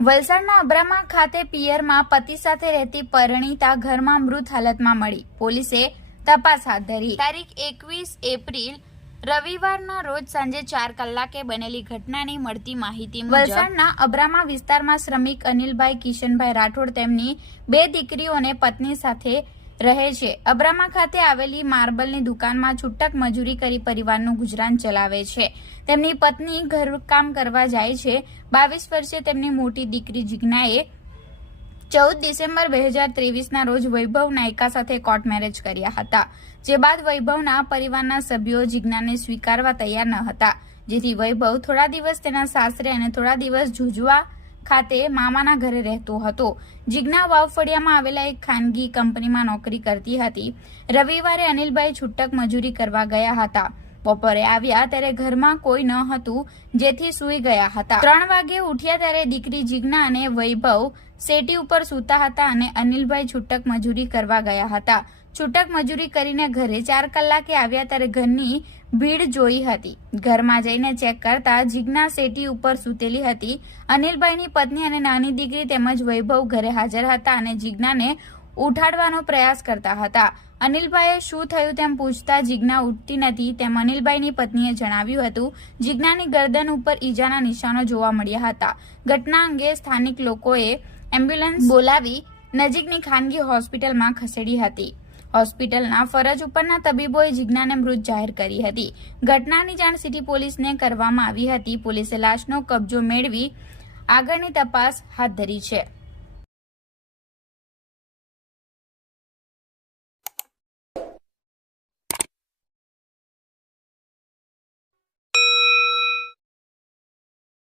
વલસાડના અબ્રામા ખાતે પિયરમાં પતિ સાથે રહેતી પરણીતા ઘરમાં મૃત હાલતમાં મળી. પોલીસે તપાસ હાથ ધરી. તારીખ એકવીસ એપ્રિલ, રવિવારના રોજ સાંજે ચાર કલાકે બનેલી ઘટનાની મળતી માહિતી વલસાડના અબ્રામા વિસ્તારમાં શ્રમિક અનિલભાઈ કિશનભાઈ રાઠોડ તેમની બે દીકરીઓને પત્ની સાથે રહે છે. અબ્રામા ખાતે આવેલી માર્બલની દુકાનમાં છૂટક મજૂરી કરી પરિવારનું ગુજરાન ચલાવે છે. તેમની પત્ની ઘરકામ કરવા જાય છે. બાવીસ વર્ષે તેમની મોટી દીકરી જિજ્ઞાએ ચૌદ ડિસેમ્બર બે હજાર ત્રેવીસના રોજ વૈભવ નાયકા સાથે કોર્ટ મેરેજ કર્યા હતા. જે બાદ વૈભવના પરિવારના સભ્યો જિજ્ઞાને સ્વીકારવા તૈયાર ન હતા. જેથી વૈભવ થોડા દિવસ તેના સાસરે અને થોડા દિવસ જુજવા ખાતે મામાના ઘરે રહેતો હતો. જિજ્ઞા વાવફળિયામાં આવેલા એક ખાનગી કંપનીમાં નોકરી કરતી હતી. રવિવારે અનિલભાઈ છૂટક મજૂરી કરવા ગયા હતા. બપોરે આવ્યા ત્યારે ઘરમાં કોઈ ન હતું, જેથી સૂઈ ગયા હતા. ત્રણ વાગે ઉઠ્યા ત્યારે દીકરી જિજ્ઞા અને વૈભવ સેટી ઉપર સૂતા હતા અને અનિલભાઈ છૂટક મજૂરી કરવા ગયા હતા. છૂટક મજૂરી કરીને ઘરે ચાર કલાકે આવ્યા ત્યારે ઘરની ભીડ જોઈ હતી. ઘરમાં જઈને ચેક કરતા જિજ્ઞા સેટી ઉપર સૂતેલી હતી. અનિલભાઈની પત્ની અને નાની દીકરી તેમજ વૈભવ ઘરે હાજર હતા અને જિજ્ઞાને ઉઠાડવાનો પ્રયાસ કરતા હતા. અનિલભાઈએ શું થયું તેમ પૂછતા જિજ્ઞા ઉઠતી નથી તેમ અનિલભાઈની પત્નીએ જણાવ્યું હતું. જિજ્ઞાની ગરદન ઉપર ઈજાના નિશાનો જોવા મળ્યા હતા. ઘટના અંગે સ્થાનિક લોકોએ એમ્બ્યુલન્સ બોલાવી નજીકની ખાનગી હોસ્પિટલમાં ખસેડી હતી. હોસ્પિટલના ફરજ ઉપરના તબીબોએ જિજ્ઞાને મૃત જાહેર કરી હતી. ઘટનાની જાણ સિટી પોલીસને કરવામાં આવી હતી. પોલીસે લાશનો કબજો મેળવી આગળની તપાસ હાથ ધરી છે.